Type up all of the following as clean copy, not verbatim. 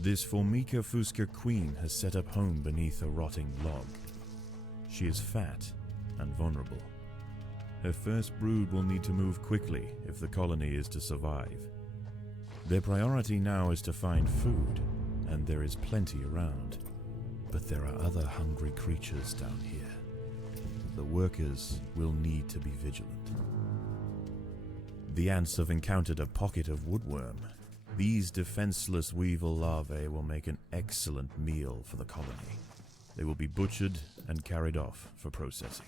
This Formica fusca queen has set up home beneath a rotting log. She is fat and vulnerable. Her first brood will need to move quickly if the colony is to survive. Their priority now is to find food, and there is plenty around. But there are other hungry creatures down here. The workers will need to be vigilant. The ants have encountered a pocket of woodworm. These defenseless weevil larvae will make an excellent meal for the colony. They will be butchered and carried off for processing.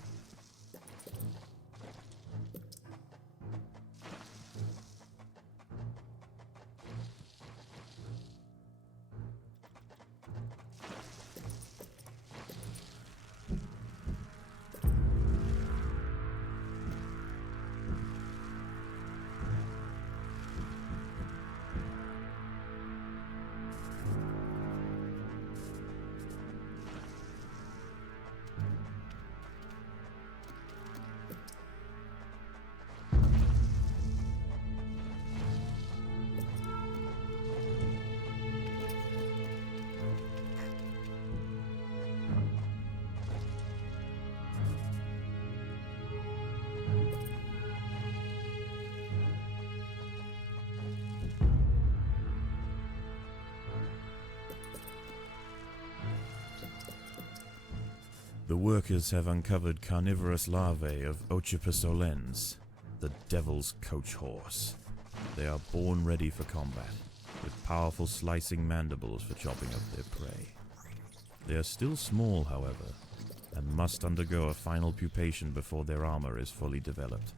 The workers have uncovered carnivorous larvae of Ocypus olens, the devil's coach horse. They are born ready for combat, with powerful slicing mandibles for chopping up their prey. They are still small, however, and must undergo a final pupation before their armor is fully developed.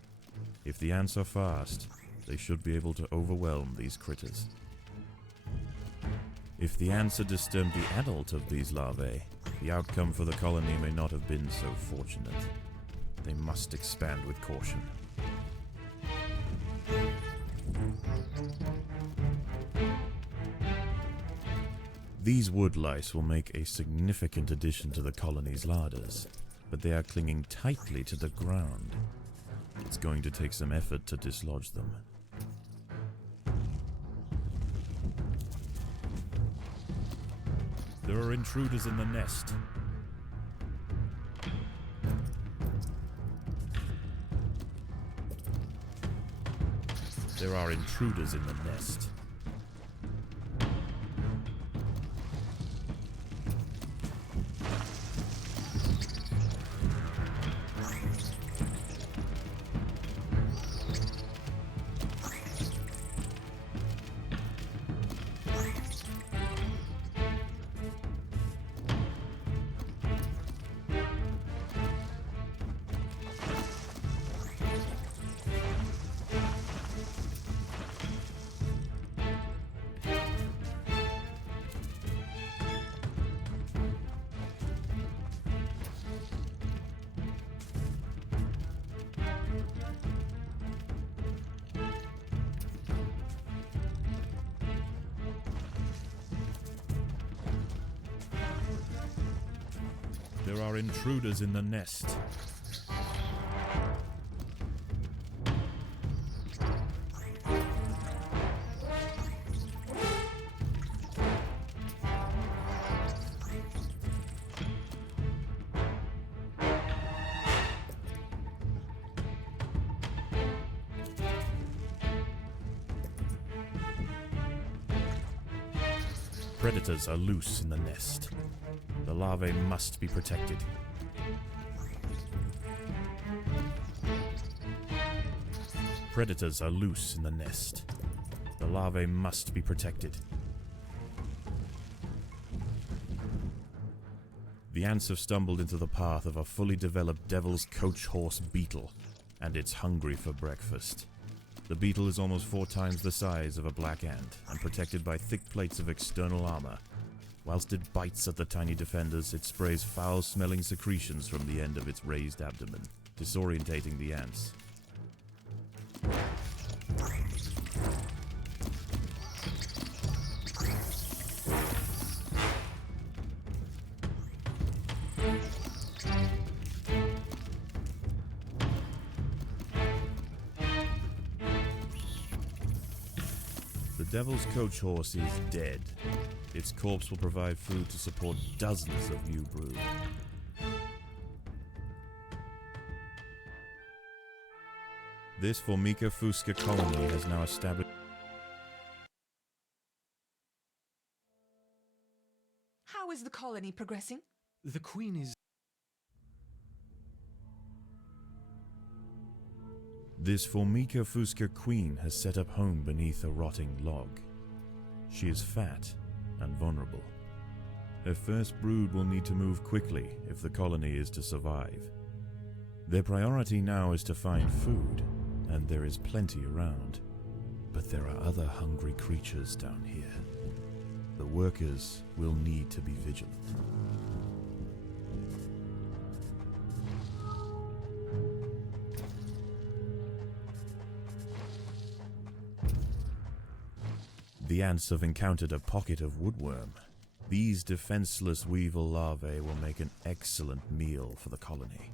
If the ants are fast, they should be able to overwhelm these critters. If the ants are disturbed the adult of these larvae, the outcome for the colony may not have been so fortunate. They must expand with caution. These wood lice will make a significant addition to the colony's larders, but they are clinging tightly to the ground. It's going to take some effort to dislodge them. There are intruders in the nest. There are intruders in the nest. There are intruders in the nest. Predators are loose in the nest. The larvae must be protected. Predators are loose in the nest. The larvae must be protected. The ants have stumbled into the path of a fully developed devil's coach horse beetle, and it's hungry for breakfast. The beetle is almost 4 times the size of a black ant and protected by thick plates of external armor. Whilst it bites at the tiny defenders, it sprays foul-smelling secretions from the end of its raised abdomen, disorientating the ants. The devil's coach horse is dead. Its corpse will provide food to support dozens of new brood. This Formica fusca colony has now established. How is the colony progressing? The Queen is... This Formica fusca queen has set up home beneath a rotting log. She is fat and vulnerable. Her first brood will need to move quickly if the colony is to survive. Their priority now is to find food, and there is plenty around. But there are other hungry creatures down here. The workers will need to be vigilant. The ants have encountered a pocket of woodworm. These defenseless weevil larvae will make an excellent meal for the colony.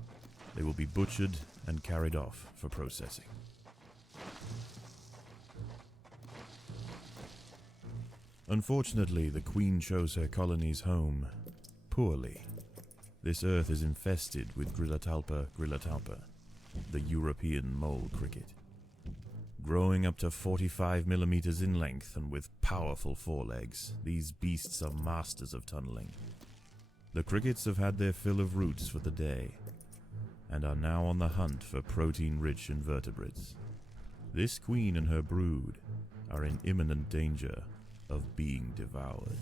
They will be butchered and carried off for processing. Unfortunately, the queen chose her colony's home poorly. This earth is infested with Grillotalpa grillotalpa, the European mole cricket. Growing up to 45 millimeters in length and with powerful forelegs, these beasts are masters of tunneling. The crickets have had their fill of roots for the day, and are now on the hunt for protein-rich invertebrates. This queen and her brood are in imminent danger of being devoured.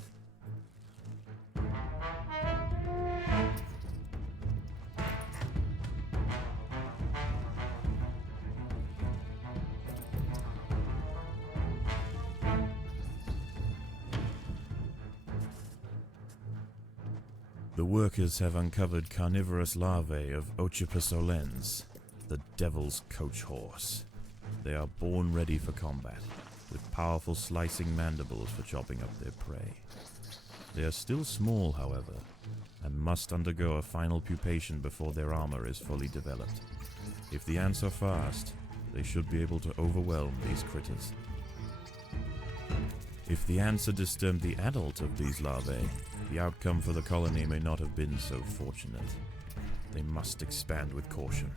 The workers have uncovered carnivorous larvae of Ocypus olens, the devil's coach horse. They are born ready for combat, with powerful slicing mandibles for chopping up their prey. They are still small, however, and must undergo a final pupation before their armor is fully developed. If the ants are fast, they should be able to overwhelm these critters. If the ants had disturbed the adult of these larvae, the outcome for the colony may not have been so fortunate. They must expand with caution.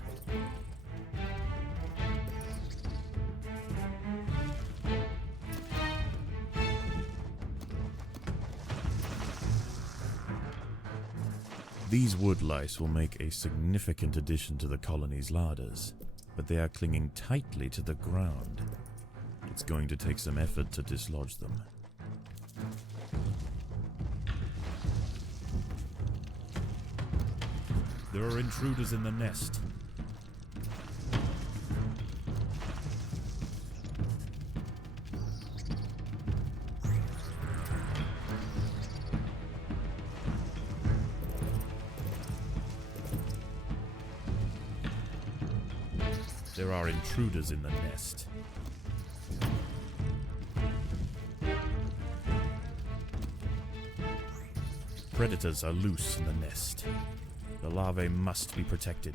These wood lice will make a significant addition to the colony's larders, but they are clinging tightly to the ground. It's going to take some effort to dislodge them. There are intruders in the nest. There are intruders in the nest. Predators are loose in the nest. The larvae must be protected.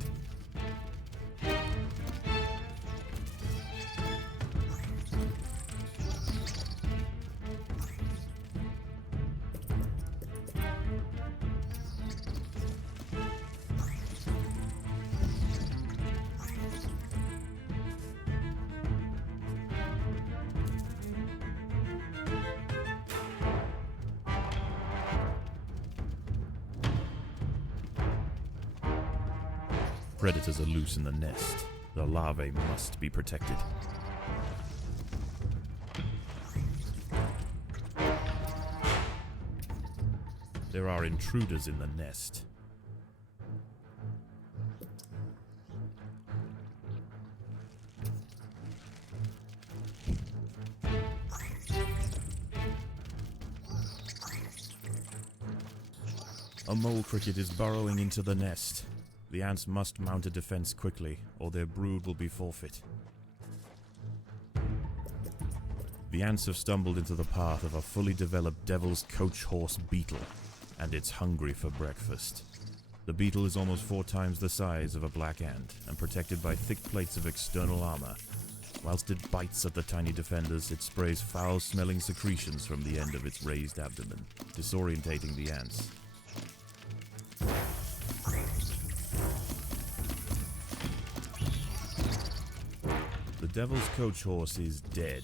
Predators are loose in the nest. The larvae must be protected. There are intruders in the nest. A mole cricket is burrowing into the nest. The ants must mount a defense quickly, or their brood will be forfeit. The ants have stumbled into the path of a fully developed devil's coach horse beetle, and it's hungry for breakfast. The beetle is almost 4 times the size of a black ant, and protected by thick plates of external armor. Whilst it bites at the tiny defenders, it sprays foul-smelling secretions from the end of its raised abdomen, disorientating the ants. The Devil's Coach Horse is dead.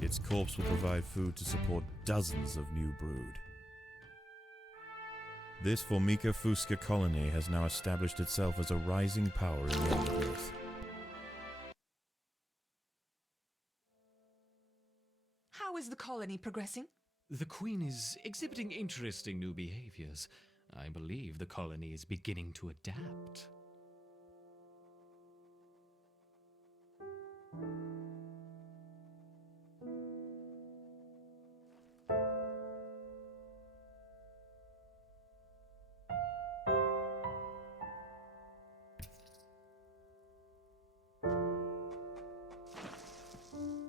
Its corpse will provide food to support dozens of new brood. This Formica fusca colony has now established itself as a rising power in the undergrowth. How is the colony progressing? The Queen is exhibiting interesting new behaviors. I believe the colony is beginning to adapt.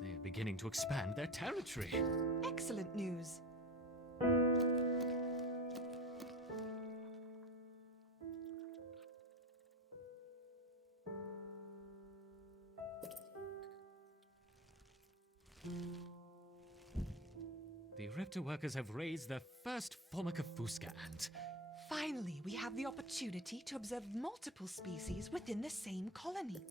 They are beginning to expand their territory. Excellent news. The Reptar workers have raised their first Formica fusca ant. Finally, we have the opportunity to observe multiple species within the same colony.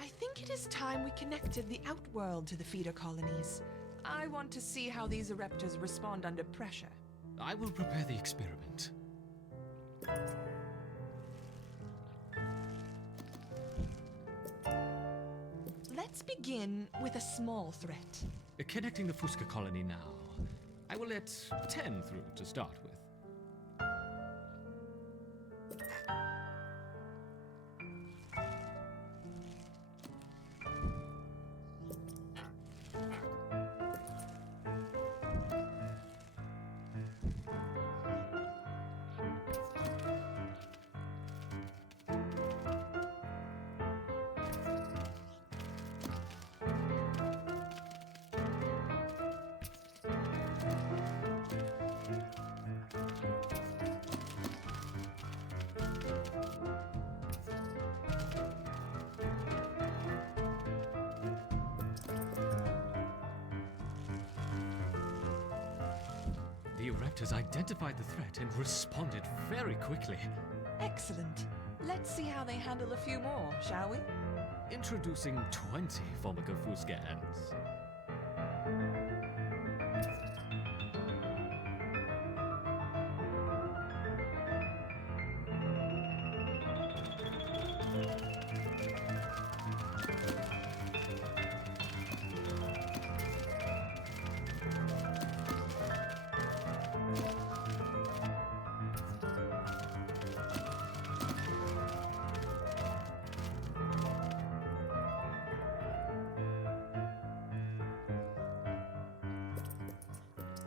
I think it is time we connected the Outworld to the feeder colonies. I want to see how these Ereptors respond under pressure. I will prepare the experiment. Let's begin with a small threat. Connecting the Fusca colony now. I will let 10 through to start with. The Ereptors identified the threat and responded very quickly. Excellent. Let's see how they handle a few more, shall we? Introducing 20 Formica Fusca ants.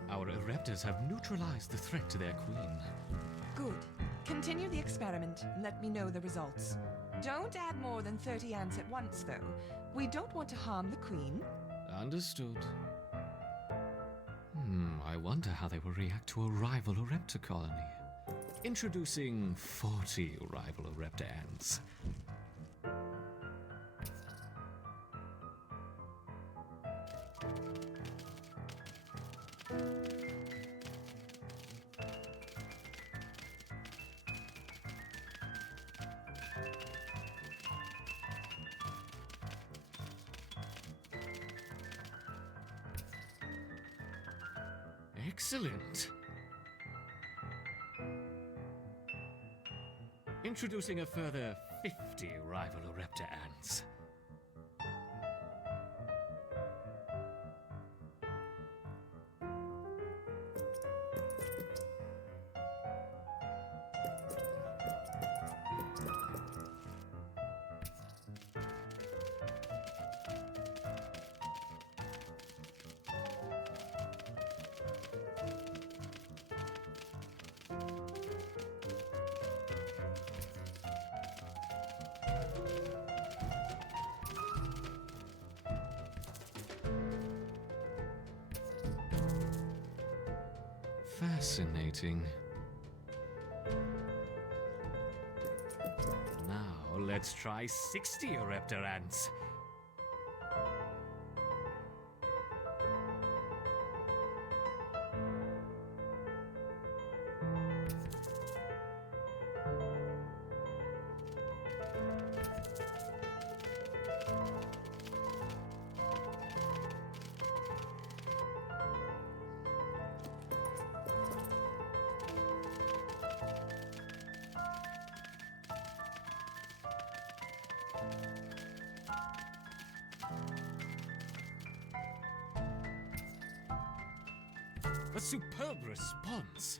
Our Ereptors have neutralized the threat to their queen. Good. Continue the experiment and let me know the results. Don't add more than 30 ants at once, though. We don't want to harm the queen. Understood. I wonder how they will react to a rival Ereptor colony. Introducing 40 rival Ereptor ants. Excellent. Introducing a further 50 rival Ereptor ants. Fascinating. Now let's try 60 Ereptor ants. A superb response.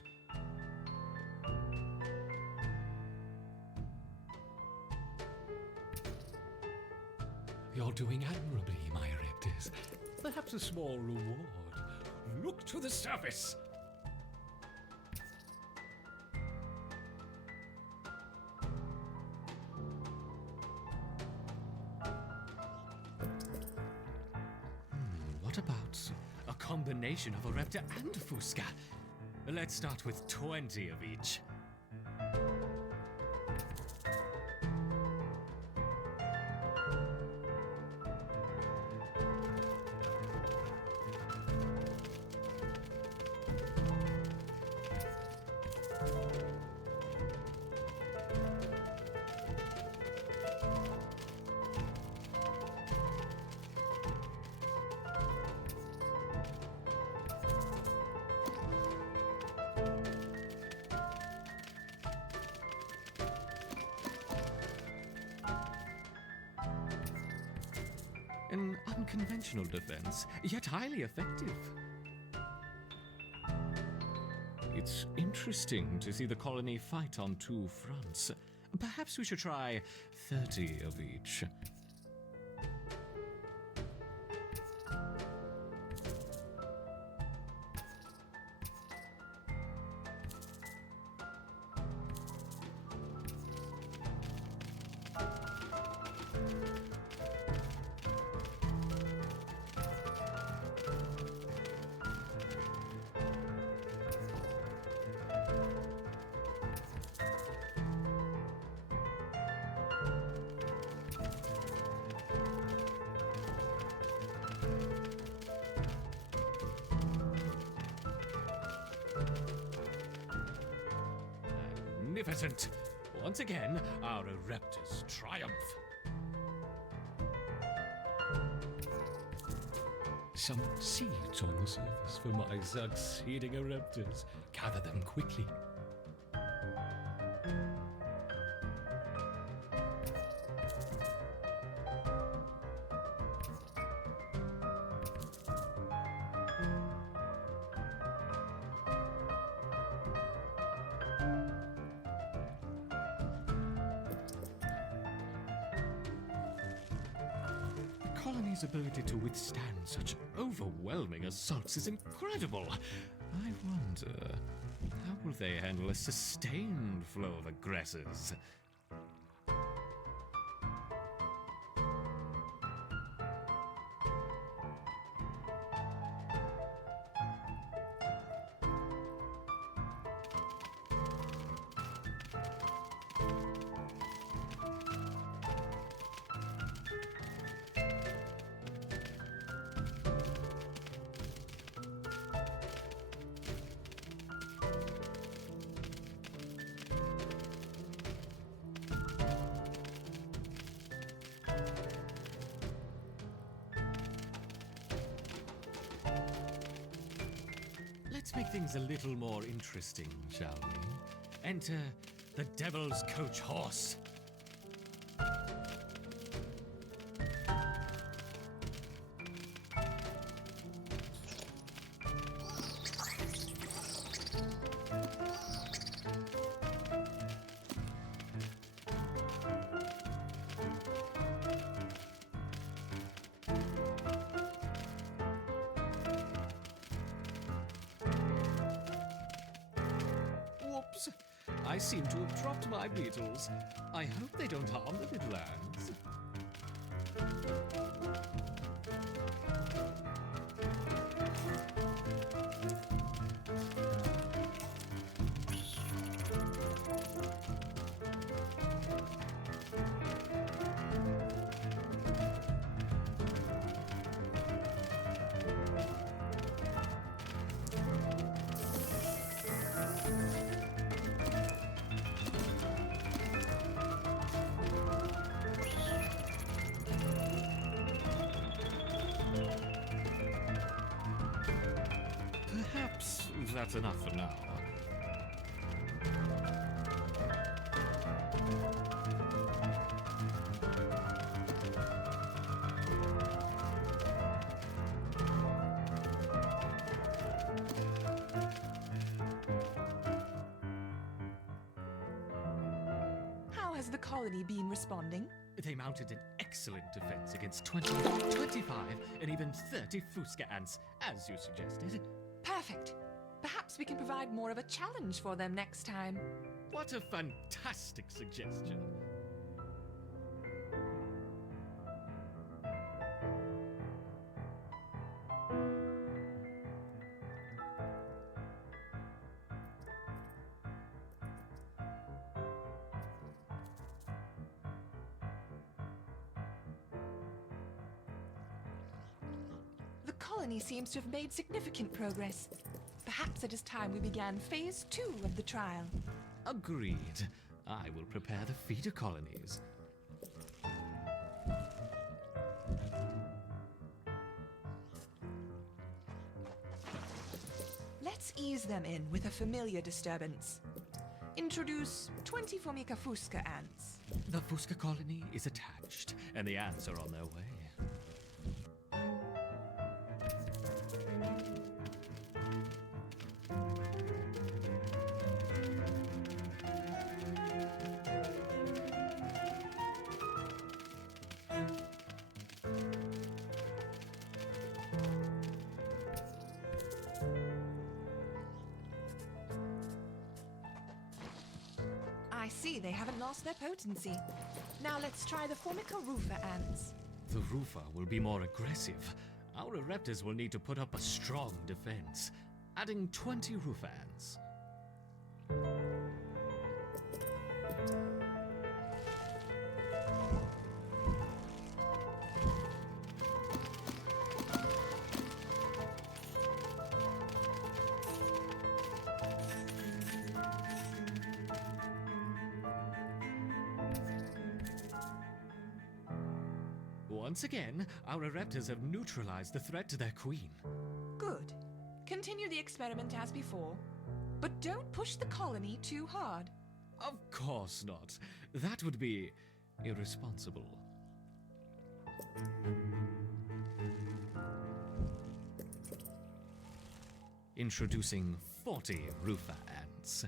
You're doing admirably, my Raptors. Perhaps a small reward. Look to the surface! What about a combination of a Raptor and a Fusca? Let's start with 20 of each. An unconventional defense, yet highly effective. It's interesting to see the colony fight on two fronts. Perhaps we should try 30 of each. Magnificent! Once again, our Raptors triumph. Some seeds on the surface for my succeeding Raptors. Gather them quickly. Colony's ability to withstand such overwhelming assaults is incredible. I wonder, how will they handle a sustained flow of aggressors? Let's make things a little more interesting, shall we? Enter the Devil's Coach Horse. Whoops! I seem to have dropped my beetles. I hope they don't harm the Midlands. Perhaps that's enough for now. How has the colony been responding? They mounted an excellent defense against 20, 25, and even 30 Fusca ants, as you suggested. Perfect. Perhaps we can provide more of a challenge for them next time. What a fantastic suggestion. The colony seems to have made significant progress. Perhaps it is time we began phase 2 of the trial. Agreed. I will prepare the feeder colonies. Let's ease them in with a familiar disturbance. Introduce 20 Formica Fusca ants. The Fusca colony is attached, and the ants are on their way. I see they haven't lost their potency. Now let's try the Formica rufa ants. The Rufa will be more aggressive. Our Ereptas will need to put up a strong defense, adding 20 Rufa ants. Once again, our Ereptas have neutralized the threat to their queen. Good. Continue the experiment as before, but don't push the colony too hard. Of course not. That would be irresponsible. Introducing 40 Rufa ants.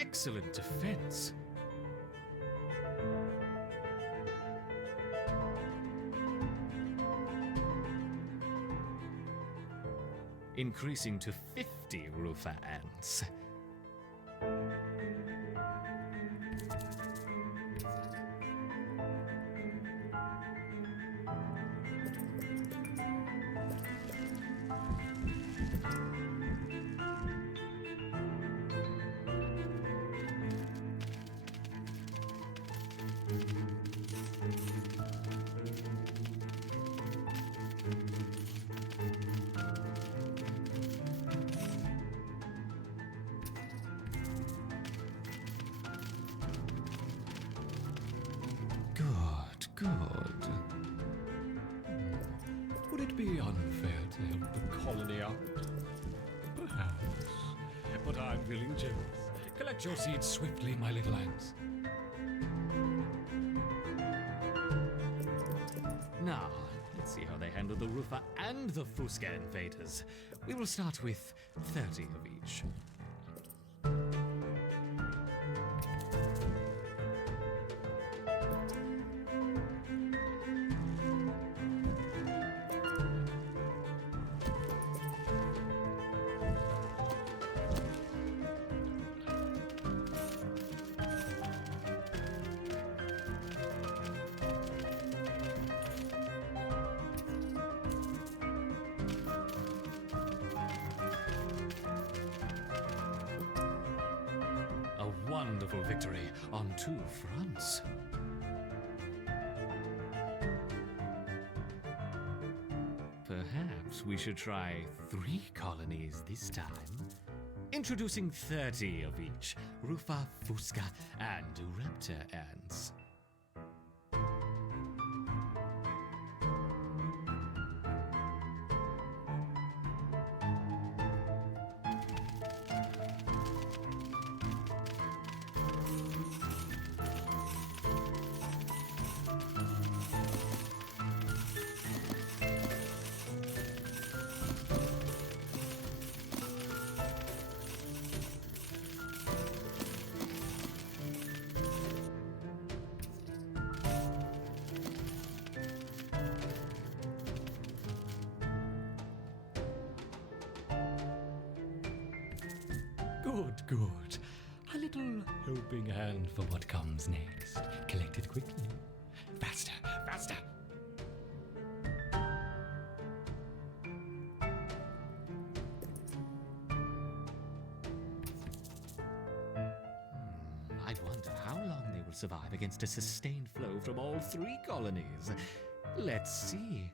Excellent defense. Increasing to 50 Rufa ants. Good. Would it be unfair to help the colony out? Perhaps. But I'm feeling generous. Collect your seeds swiftly, my little ants. Now, let's see how they handle the Rufa and the Fusca invaders. We will start with 30 of each. Wonderful victory on 2 fronts. Perhaps we should try 3 colonies this time. Introducing 30 of each, Rufa, Fusca, and Erepta ants. Good, good. A little helping hand for what comes next. Collect it quickly. Faster, faster. I wonder how long they will survive against a sustained flow from all 3 colonies. Let's see.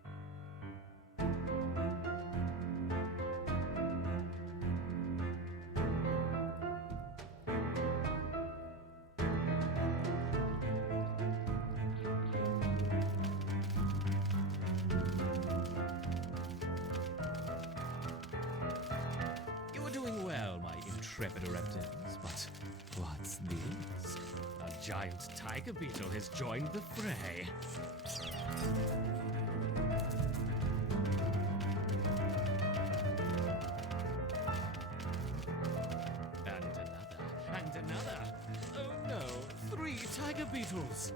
You're doing well, my intrepid Reptils, but what's this? A giant tiger beetle has joined the fray. And another. Oh no, 3 tiger beetles.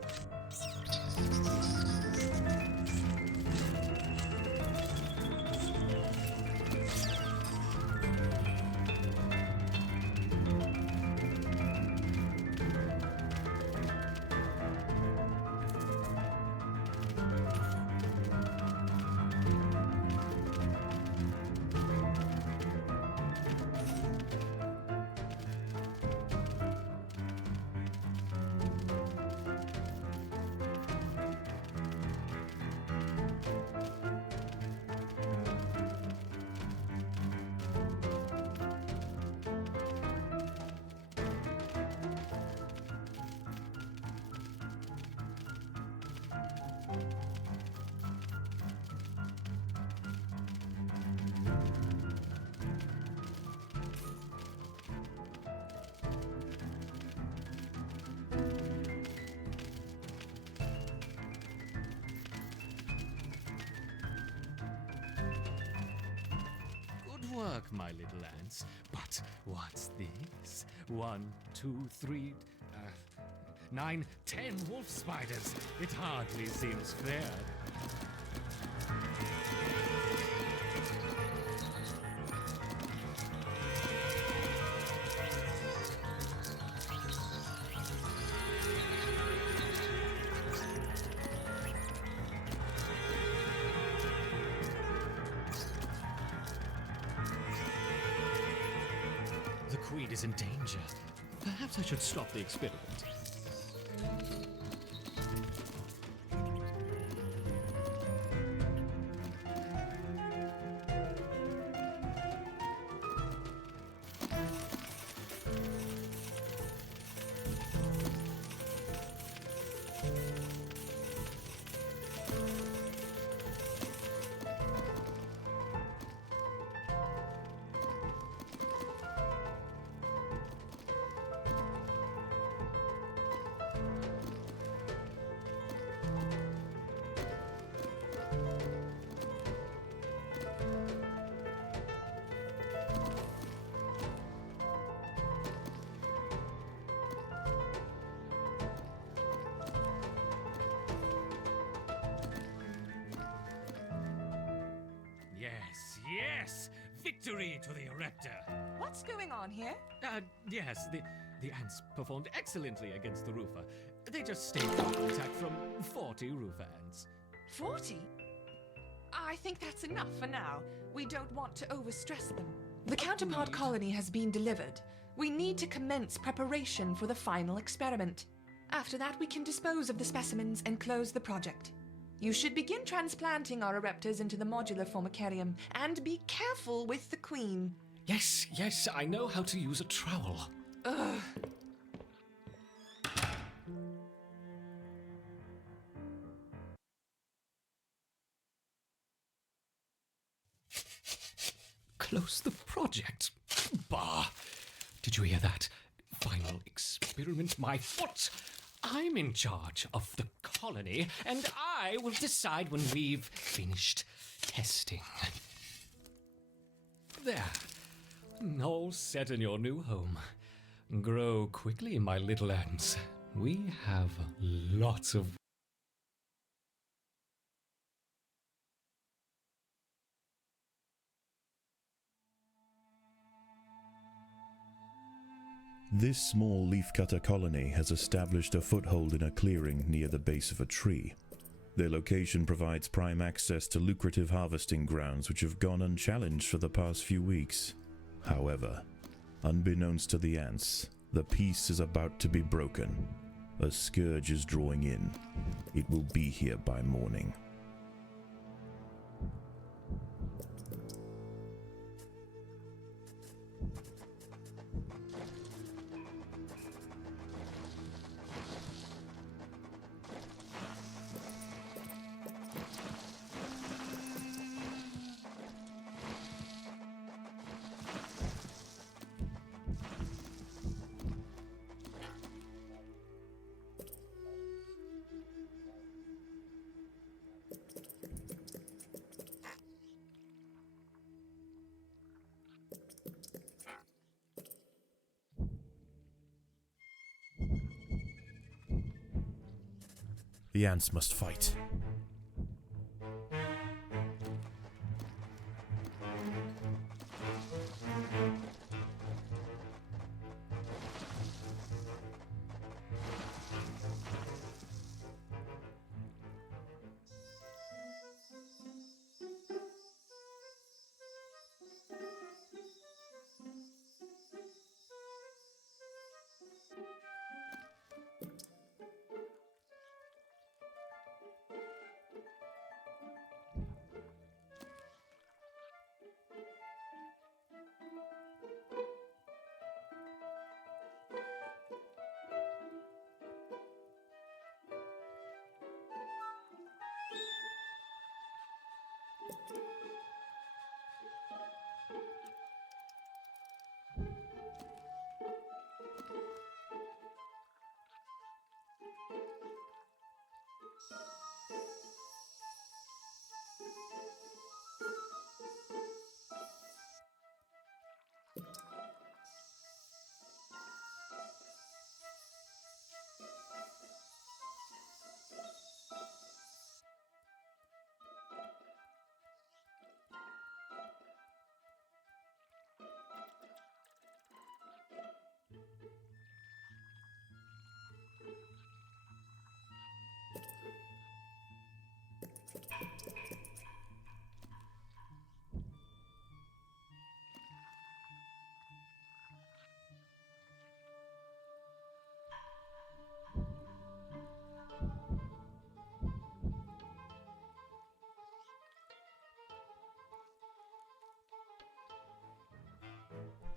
Good work, my little ants. But what's this? 1, 2, 3, 9, 10 wolf spiders. It hardly seems fair. The queen is in danger. Perhaps I should stop the experiment. Yes, yes! Victory to the Raptor! What's going on here? Yes, the ants performed excellently against the roofer. They just stayed out of attack from 40 roofer ants. 40? I think that's enough for now. We don't want to overstress them. The counterpart colony has been delivered. We need to commence preparation for the final experiment. After that, we can dispose of the specimens and close the project. You should begin transplanting our Ereptors into the modular formicarium, and be careful with the queen. Yes, yes, I know how to use a trowel. Ugh. Close the project? Bah! Did you hear that? Final experiment, my foot! I'm in charge of the colony, and I will decide when we've finished testing. There. All set in your new home. Grow quickly, my little ants. We have lots of This small leafcutter colony has established a foothold in a clearing near the base of a tree. Their location provides prime access to lucrative harvesting grounds which have gone unchallenged for the past few weeks. However, unbeknownst to the ants, the peace is about to be broken. A scourge is drawing in. It will be here by morning. The ants must fight.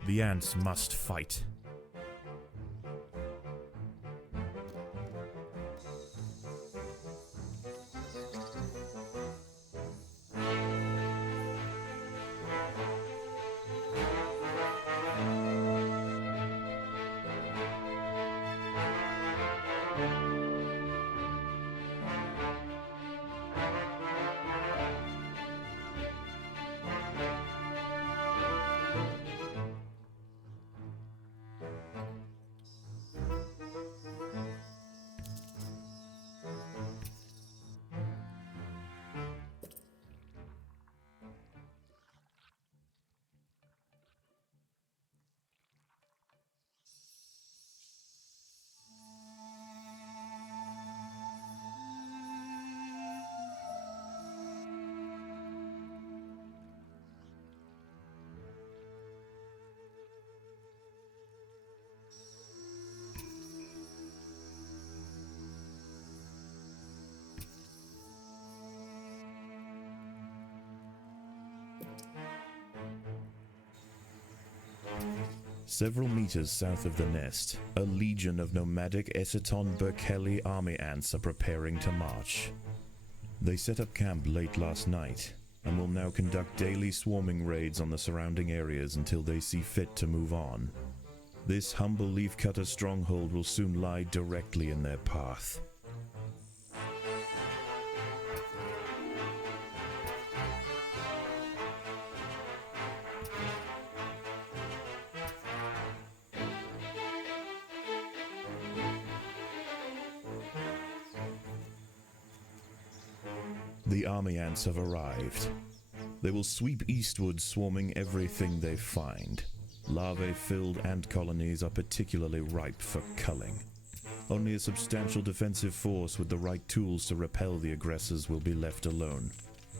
The ants must fight. Several meters south of the nest, a legion of nomadic Essiton Berkeley army ants are preparing to march. They set up camp late last night and will now conduct daily swarming raids on the surrounding areas until they see fit to move on. This humble leafcutter stronghold will soon lie directly in their path. The army ants have arrived. They will sweep eastward, swarming everything they find. Larvae-filled ant colonies are particularly ripe for culling. Only a substantial defensive force with the right tools to repel the aggressors will be left alone.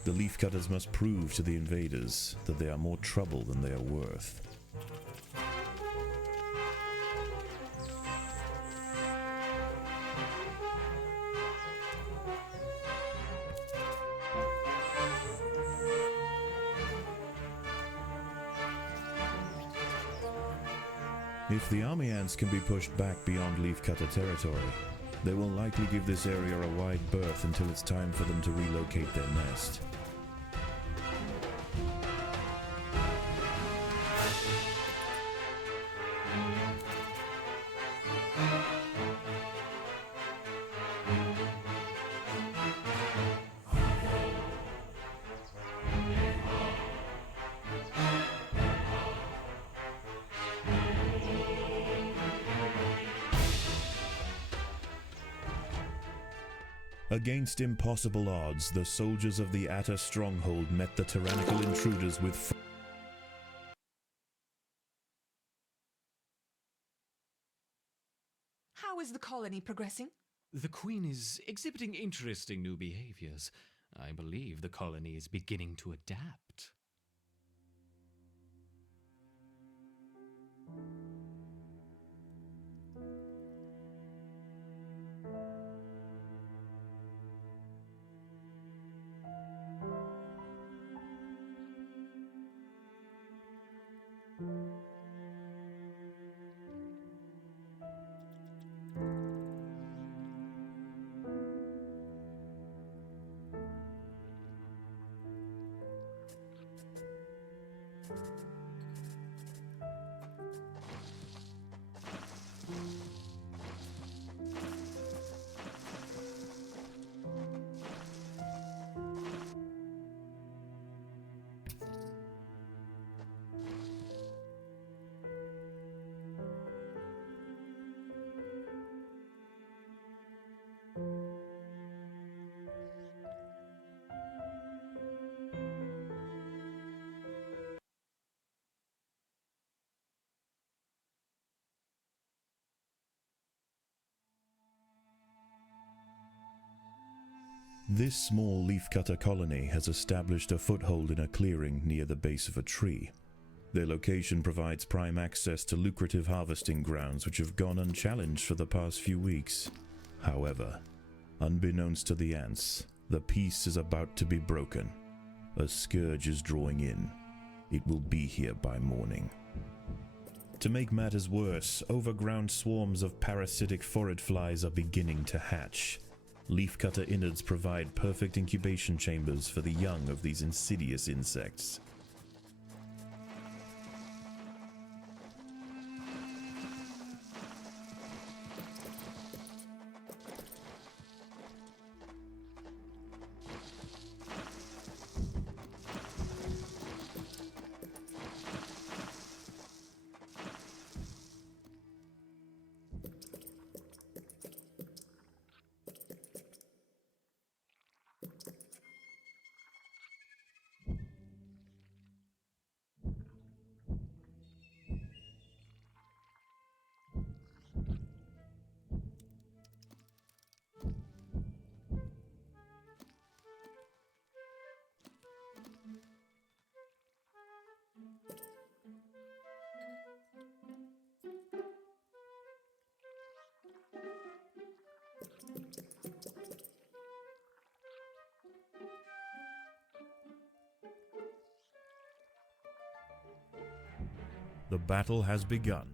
The leafcutters must prove to the invaders that they are more trouble than they are worth. If the army ants can be pushed back beyond leafcutter territory, they will likely give this area a wide berth until it's time for them to relocate their nest. Against impossible odds, the soldiers of the Atta stronghold met the tyrannical intruders with How is the colony progressing? The Queen is exhibiting interesting new behaviors. I believe the colony is beginning to adapt. This small leafcutter colony has established a foothold in a clearing near the base of a tree. Their location provides prime access to lucrative harvesting grounds which have gone unchallenged for the past few weeks. However, unbeknownst to the ants, the peace is about to be broken. A scourge is drawing in. It will be here by morning. To make matters worse, overground swarms of parasitic phorid flies are beginning to hatch. Leafcutter innards provide perfect incubation chambers for the young of these insidious insects. The battle has begun.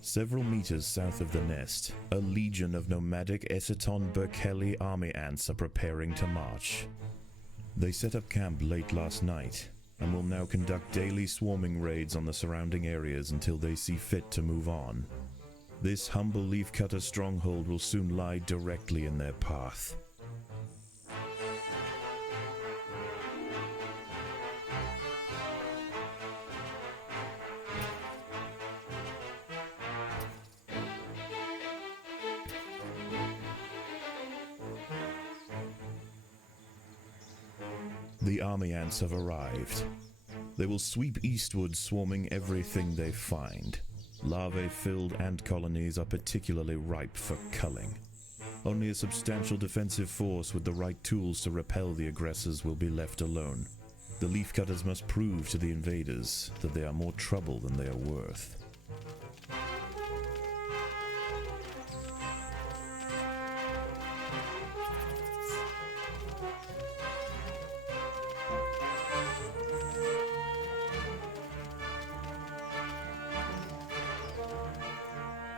Several meters south of the nest, a legion of nomadic Essaton Berkeley army ants are preparing to march. They set up camp late last night, and will now conduct daily swarming raids on the surrounding areas until they see fit to move on. This humble leafcutter stronghold will soon lie directly in their path. The army ants have arrived. They will sweep eastward, swarming everything they find. Larvae-filled ant colonies are particularly ripe for culling. Only a substantial defensive force with the right tools to repel the aggressors will be left alone. The leafcutters must prove to the invaders that they are more trouble than they are worth.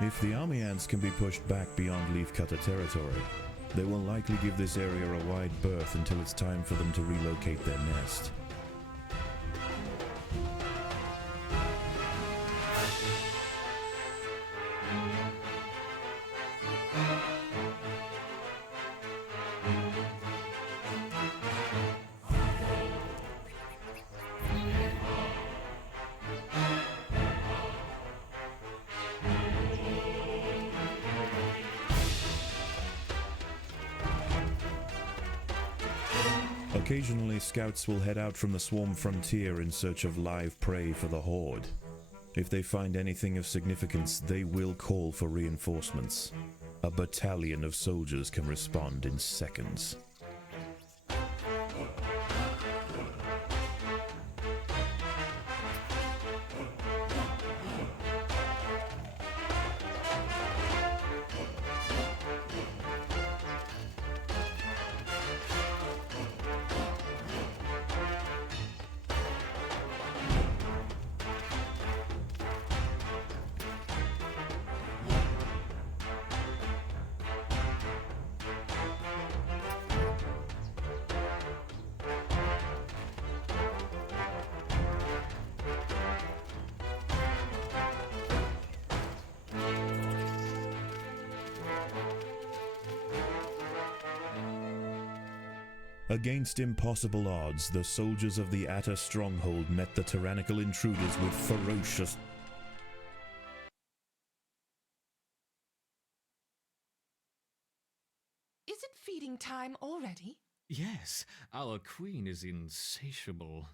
If the army ants can be pushed back beyond leafcutter territory, they will likely give this area a wide berth until it's time for them to relocate their nest. Occasionally, scouts will head out from the swarm frontier in search of live prey for the horde. If they find anything of significance, they will call for reinforcements. A battalion of soldiers can respond in seconds. Against impossible odds, the soldiers of the Atta stronghold met the tyrannical intruders with ferocious... Is it feeding time already? Yes, our queen is insatiable.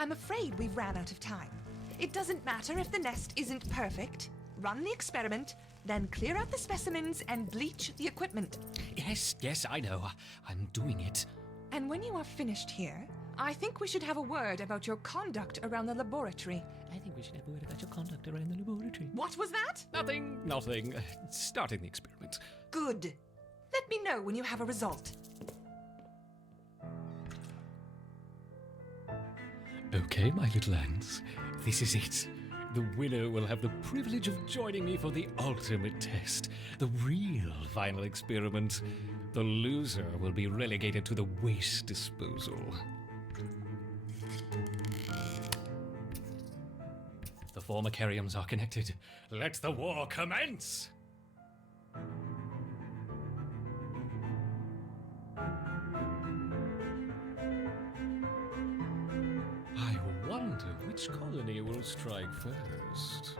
I'm afraid we've ran out of time. It doesn't matter if the nest isn't perfect. Run the experiment, then clear out the specimens and bleach the equipment. Yes, I know. I'm doing it. And when you are finished here, I think we should have a word about your conduct around the laboratory. I think we should have a word about your conduct around the laboratory. What was that? Nothing. Starting the experiment. Good. Let me know when you have a result. Okay, my little ants. This is it. The winner will have the privilege of joining me for the ultimate test, the real final experiment. The loser will be relegated to the waste disposal. The formicariums are connected. Let the war commence! I wonder which colony will strike first.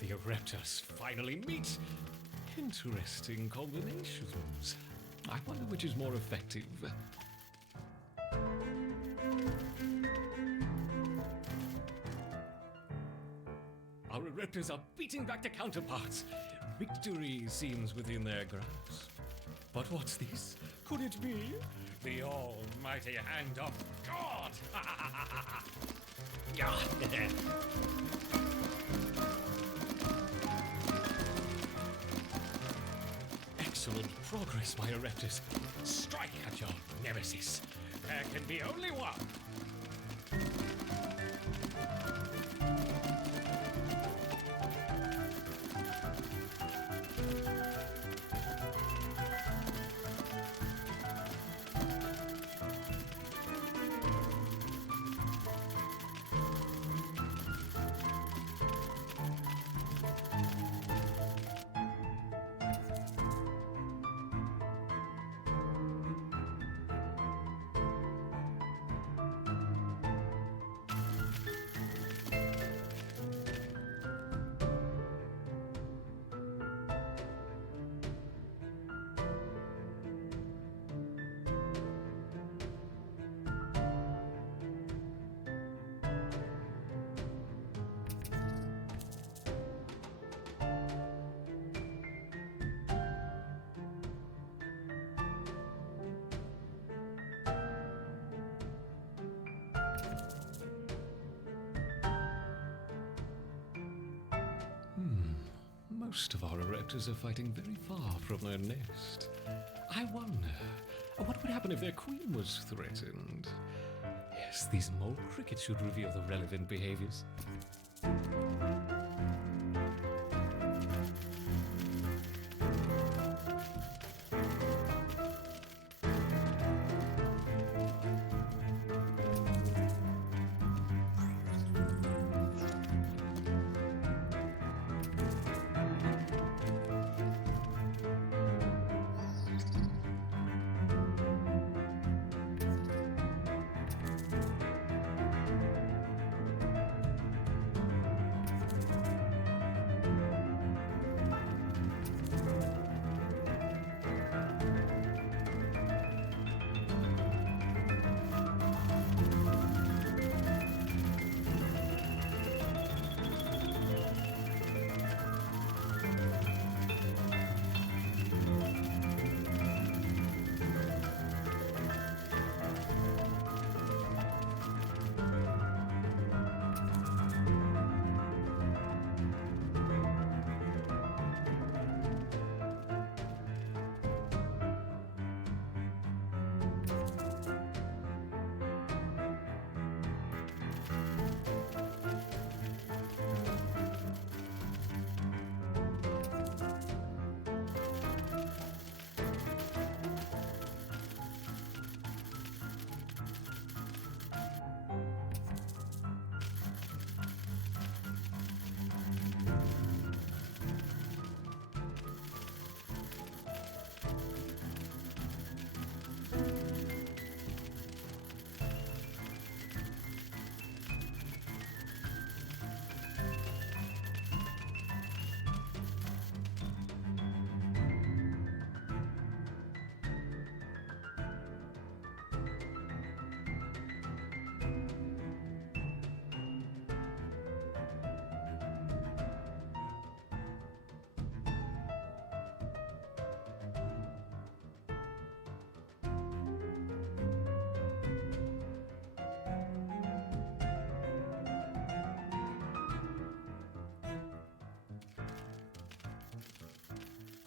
The Raptors finally meet. Interesting combinations. I wonder which is more effective. Our Raptors are beating back their counterparts. Victory seems within their grasp. But what's this? Could it be the almighty hand of God? Yeah. Excellent progress, my Raptors. Strike at your nemesis. There can be only one. Most of our raptors are fighting very far from their nest. I wonder, what would happen if their queen was threatened? Yes, these mole crickets should reveal the relevant behaviors.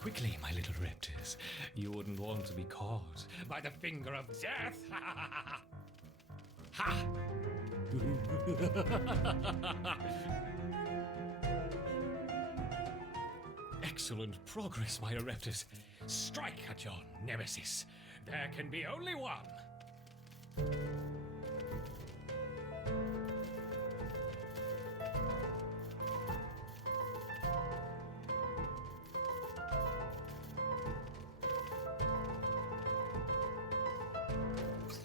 Quickly, my little raptors. You wouldn't want to be caught by the finger of death. Ha! Excellent progress, my raptors. Strike at your nemesis. There can be only one.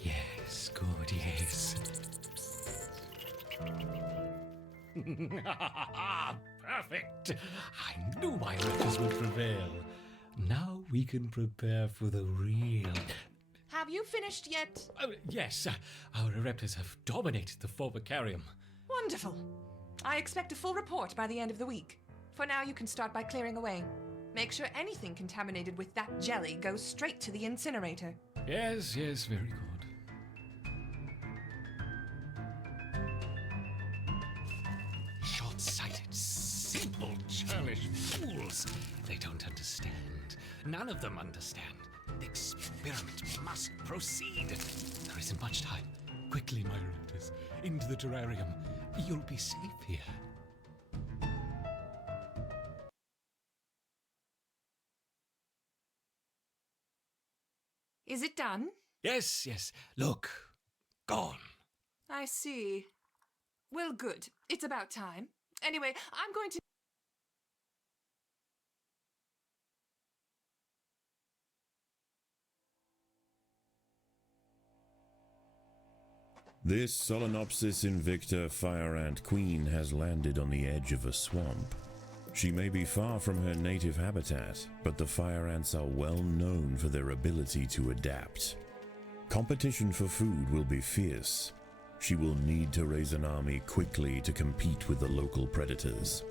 Yes, good, yes. Perfect! I knew my raptors would prevail. Now we can prepare for the real... Have you finished yet? Oh, yes, our raptors have dominated the Phobacarium. Wonderful. I expect a full report by the end of the week. For now, you can start by clearing away. Make sure anything contaminated with that jelly goes straight to the incinerator. Yes, very good. Short-sighted, simple, churlish fools. They don't understand. None of them understand. The experiment must proceed. There isn't much time. Quickly, my raptors, into the terrarium. You'll be safe here. Is it done? Yes. Look. Gone. I see. Well, good. It's about time. Anyway, I'm going to... This Solenopsis invicta fire ant queen has landed on the edge of a swamp. She may be far from her native habitat, but the fire ants are well known for their ability to adapt. Competition for food will be fierce. She will need to raise an army quickly to compete with the local predators.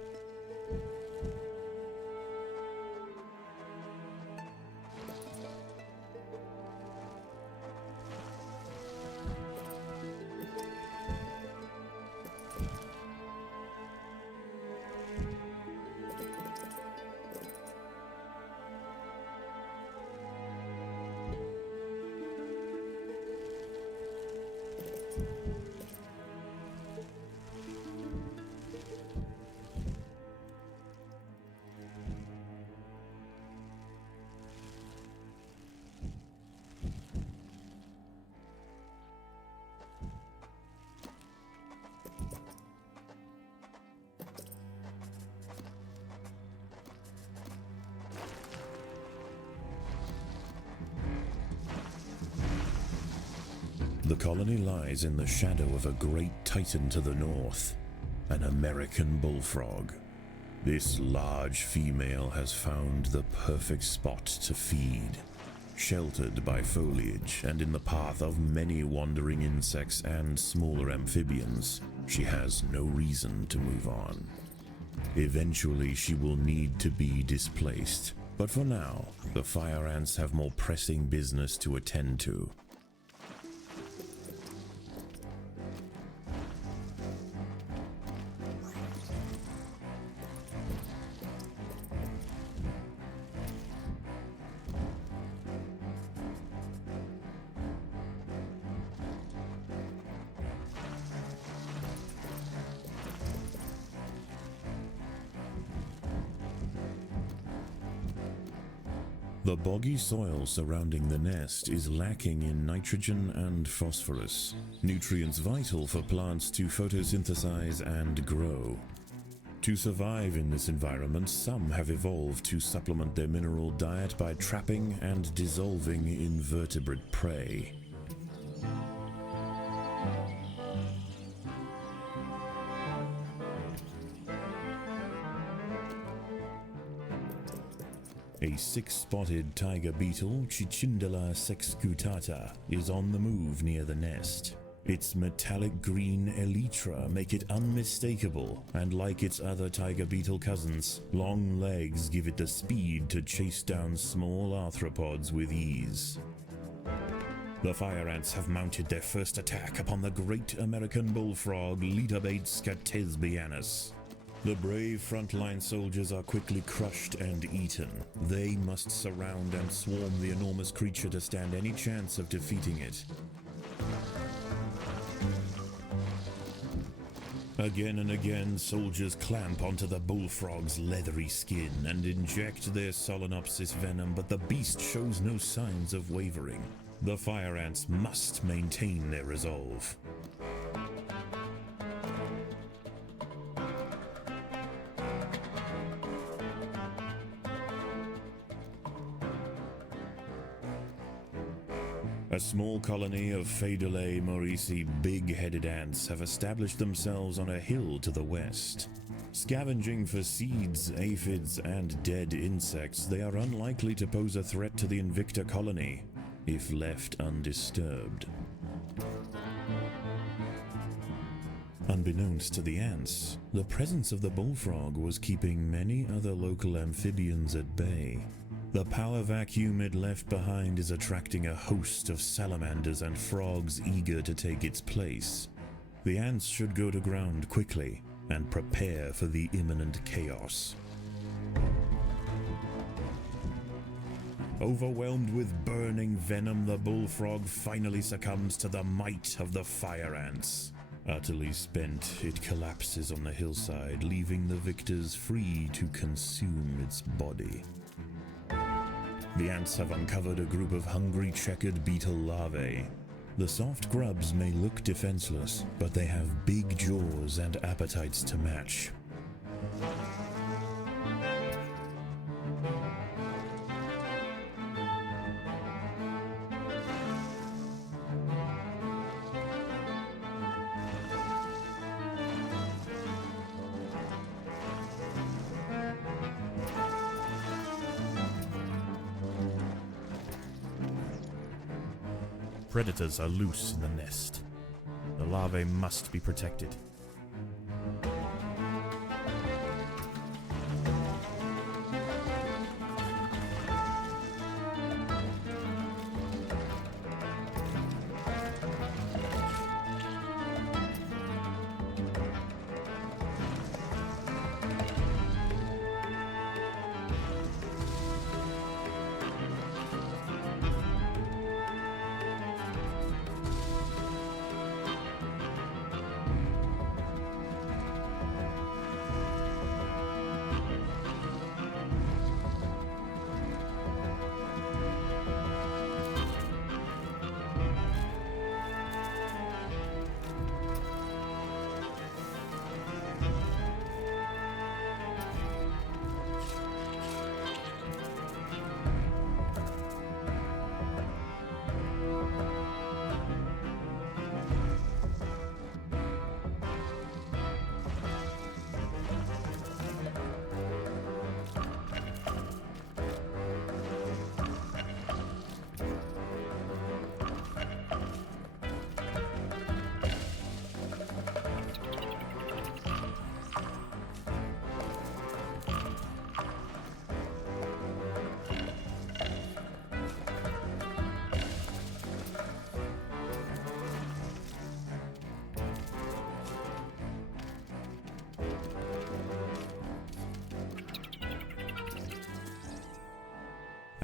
The colony lies in the shadow of a great titan to the north, an American bullfrog. This large female has found the perfect spot to feed. Sheltered by foliage and in the path of many wandering insects and smaller amphibians, she has no reason to move on. Eventually she will need to be displaced, but for now, the fire ants have more pressing business to attend to. The boggy soil surrounding the nest is lacking in nitrogen and phosphorus, nutrients vital for plants to photosynthesize and grow. To survive in this environment, some have evolved to supplement their mineral diet by trapping and dissolving invertebrate prey. A six-spotted tiger beetle, Cicindola sexcutata, is on the move near the nest. Its metallic green elytra make it unmistakable, and like its other tiger beetle cousins, long legs give it the speed to chase down small arthropods with ease. The fire ants have mounted their first attack upon the great American bullfrog, Litabates scatesbianus. The brave frontline soldiers are quickly crushed and eaten. They must surround and swarm the enormous creature to stand any chance of defeating it. Again and again, soldiers clamp onto the bullfrog's leathery skin and inject their Solenopsis venom, but the beast shows no signs of wavering. The fire ants must maintain their resolve. A small colony of Phaedulae maurici big-headed ants have established themselves on a hill to the west. Scavenging for seeds, aphids, and dead insects, they are unlikely to pose a threat to the Invicta colony, if left undisturbed. Unbeknownst to the ants, the presence of the bullfrog was keeping many other local amphibians at bay. The power vacuum it left behind is attracting a host of salamanders and frogs eager to take its place. The ants should go to ground quickly and prepare for the imminent chaos. Overwhelmed with burning venom, the bullfrog finally succumbs to the might of the fire ants. Utterly spent, it collapses on the hillside, leaving the victors free to consume its body. The ants have uncovered a group of hungry checkered beetle larvae. The soft grubs may look defenseless, but they have big jaws and appetites to match. Predators are loose in the nest. The larvae must be protected.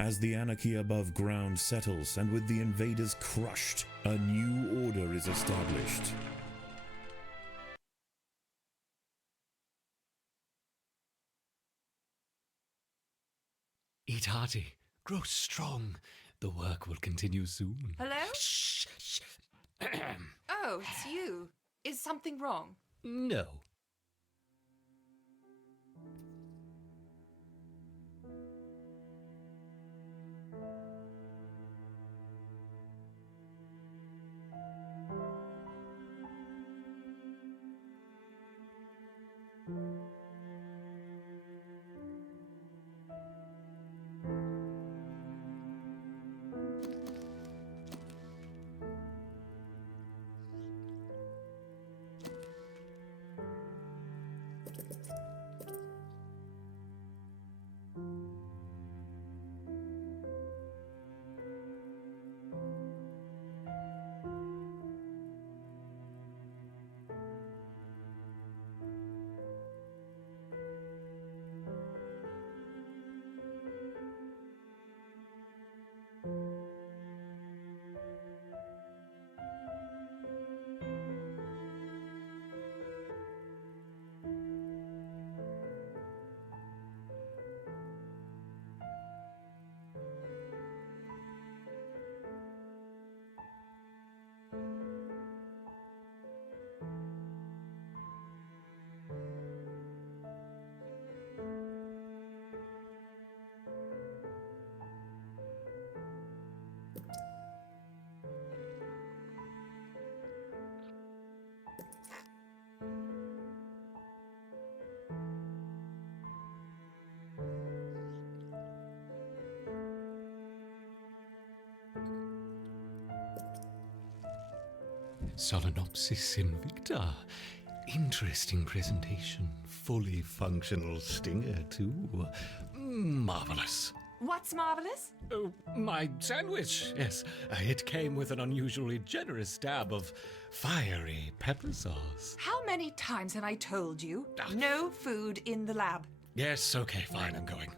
As the anarchy above ground settles and with the invaders crushed, a new order is established. Eat hearty, grow strong. The work will continue soon. Hello? Shh, shh. Oh, it's you. Is something wrong? No. Solenopsis invicta. Interesting presentation. Fully functional stinger, too. Marvelous. What's marvelous? Oh, my sandwich, yes. It came with an unusually generous dab of fiery pepper sauce. How many times have I told you? No food in the lab. Yes, okay, fine, I'm going.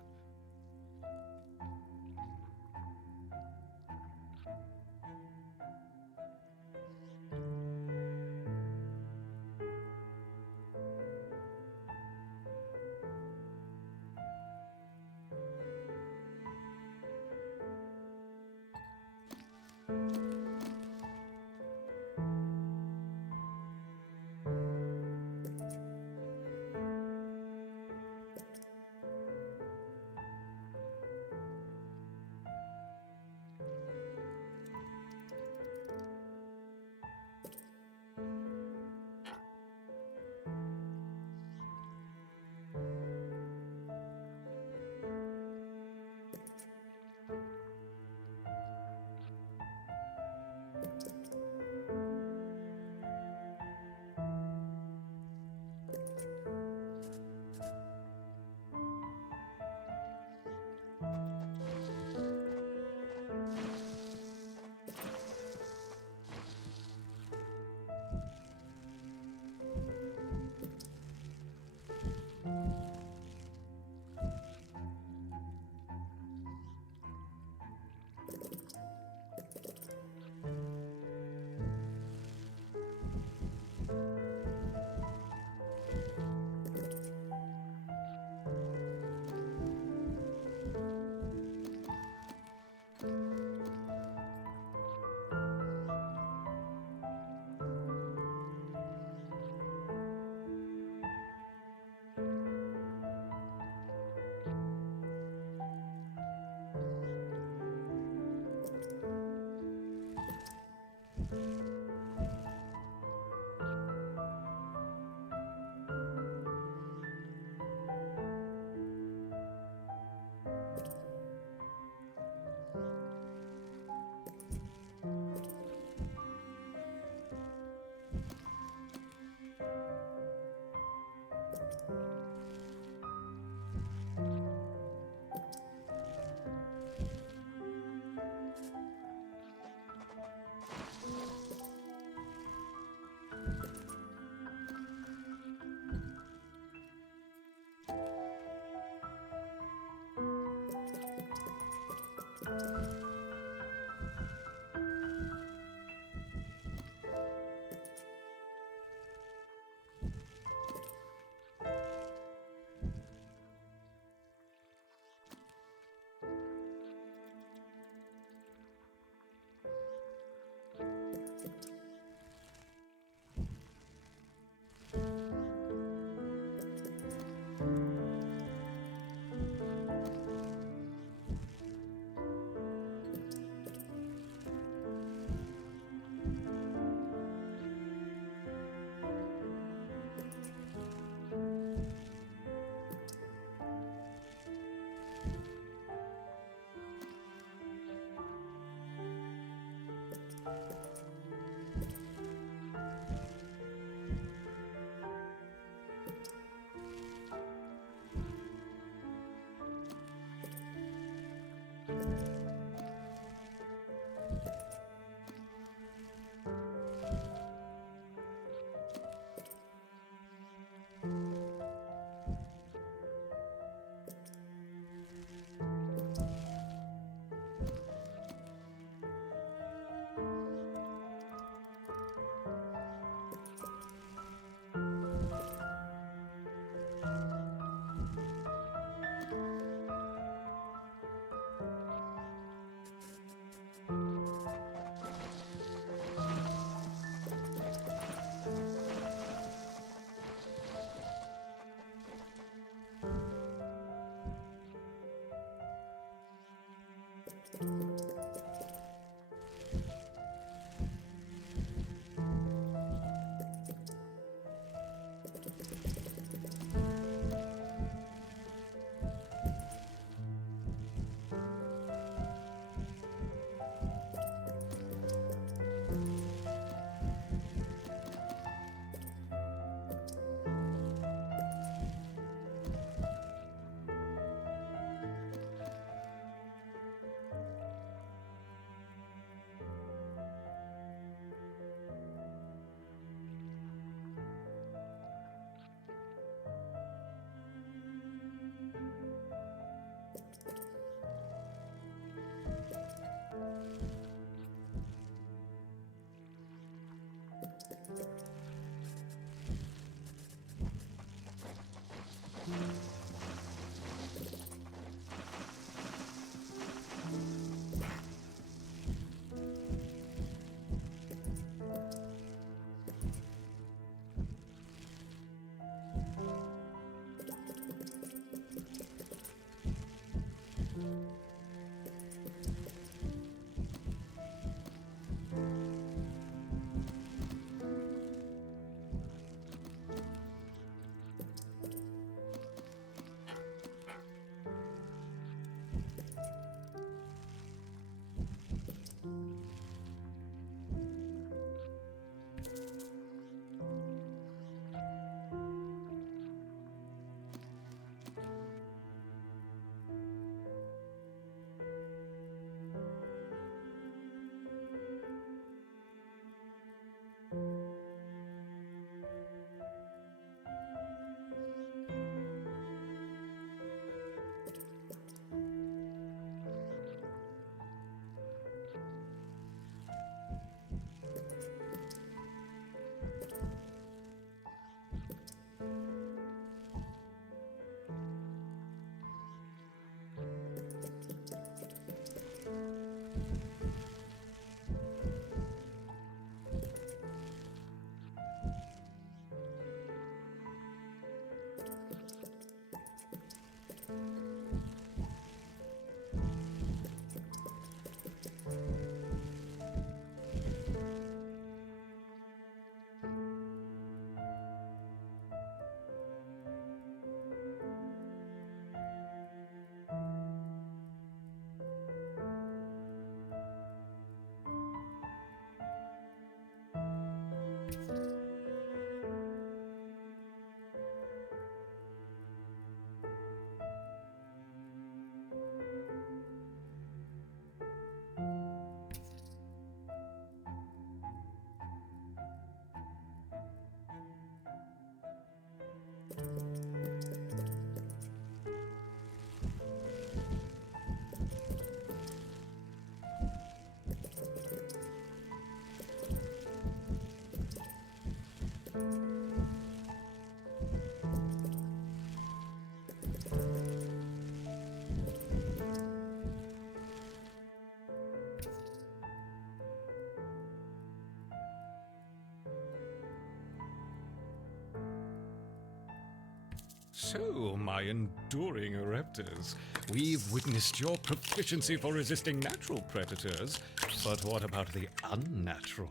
So, my enduring Ereptors, we've witnessed your proficiency for resisting natural predators, but what about the unnatural?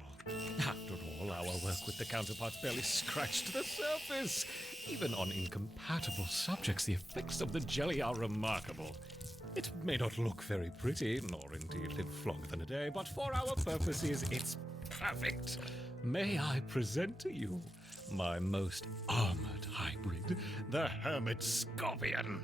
After all, our work with the counterparts barely scratched the surface. Even on incompatible subjects, the effects of the jelly are remarkable. It may not look very pretty, nor indeed live longer than a day, but for our purposes, it's perfect. May I present to you my most armored hybrid, the Hermit Scorpion?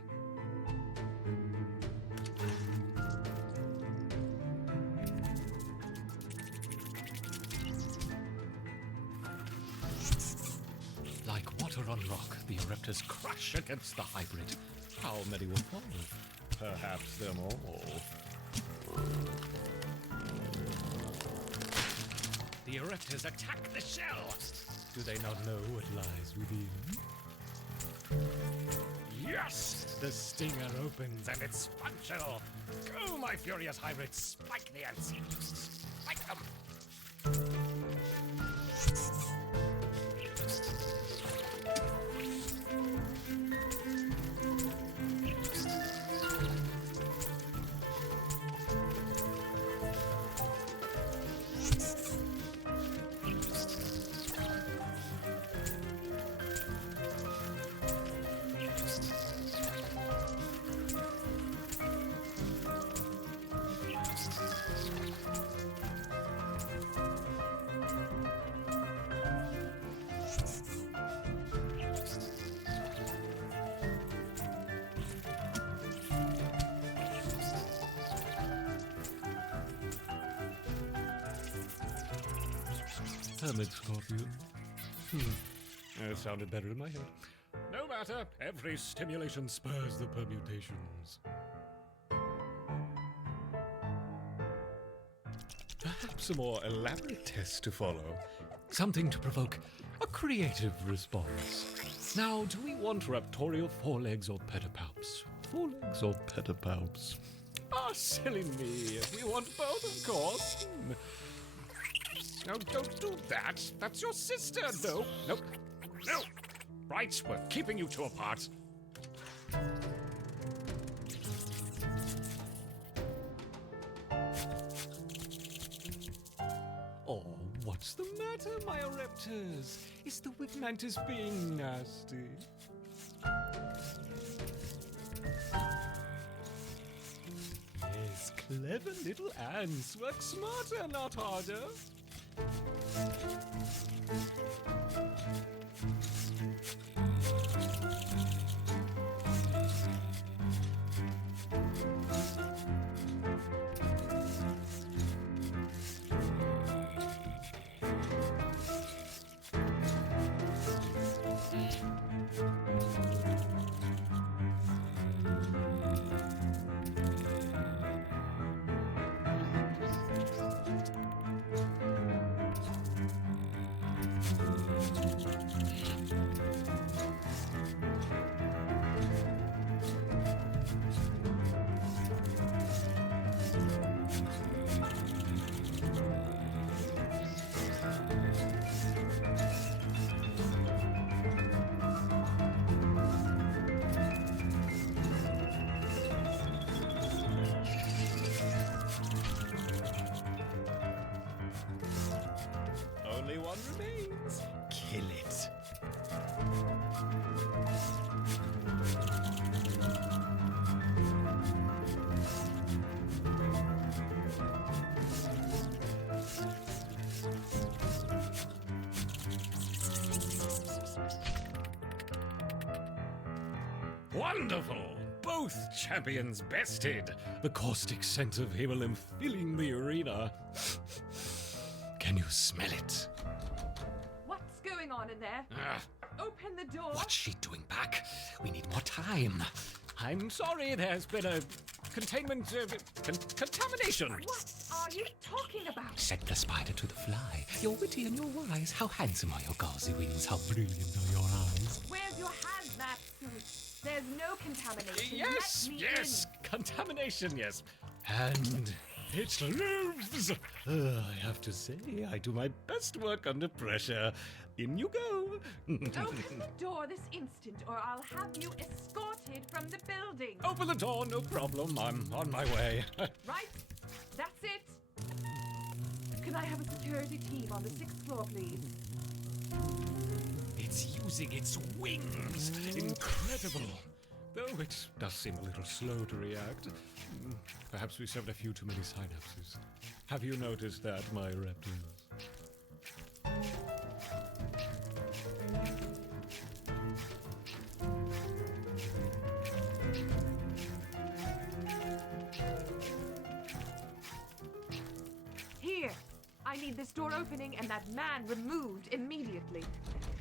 Like water on rock, the Ereptors crash against the hybrid. How many will fall? Perhaps them all. The Ereptors attack the shell! Do they not know what lies within? Yes! The stinger opens and it's functional! Go, my furious hybrids! Spike the ants! Spike them! Hermit Scorpion. It sounded better in my head. No matter, every stimulation spurs the permutations. Perhaps a more elaborate test to follow. Something to provoke a creative response. Now, do we want raptorial forelegs or pedipalps? Forelegs or pedipalps? Ah, silly me. We want both, of course. No, don't do that. That's your sister. No, no, no. Right, we're keeping you two apart. Oh, what's the matter, my Ereptors? Is the Wig Mantis being nasty? Yes, clever little ants work smarter, not harder. Only one remains. Kill it. Wonderful! Both champions bested. The caustic scent of Himmelin filling the arena. Can you smell it? What's going on in there? Open the door. What's she doing back? We need more time. I'm sorry, there's been a containment contamination. What are you talking about? Said the spider to the fly. You're witty and you're wise. How handsome are your gauzy wings? How brilliant are your eyes? Where's your hazmat suit? There's no contamination. Yes, Let me yes, contamination, yes. And it lives. I have to say, I do my best work under pressure. In you go. Open the door this instant, or I'll have you escorted from the building. Open the door, no problem. I'm on my way. Right? That's it. Can I have a security team on the 6th floor, please? It's using its wings. Incredible. Though it does seem a little slow to react. Perhaps we served a few too many synapses. Have you noticed that, my reptiles? Here. I need this door opening and that man removed immediately.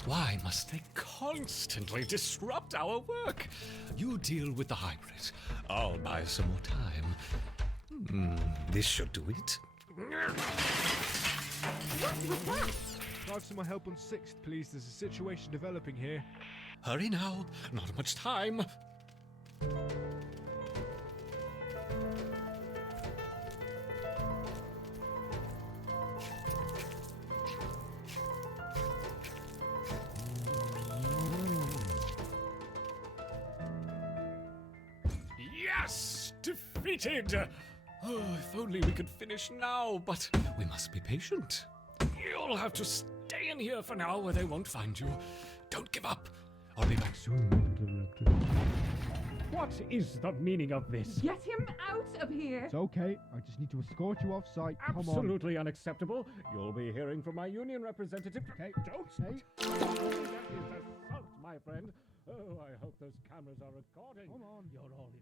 Why must they constantly disrupt our work? You deal with the hybrid. I'll buy some more time. This should do it. What was that? Drive some more help on 6th, please. There's a situation developing here. Hurry now. Not much time. Yes! Defeated! Oh, if only we could finish now, but we must be patient. You'll have to stay in here for now where they won't find you. Don't give up. I'll be back soon. What is the meaning of this? Get him out of here. It's okay. I just need to escort you off site. Come on. Absolutely unacceptable. You'll be hearing from my union representative. Okay. Don't Okay. That is assault, my friend. Oh, I hope those cameras are recording. Come on. You're all in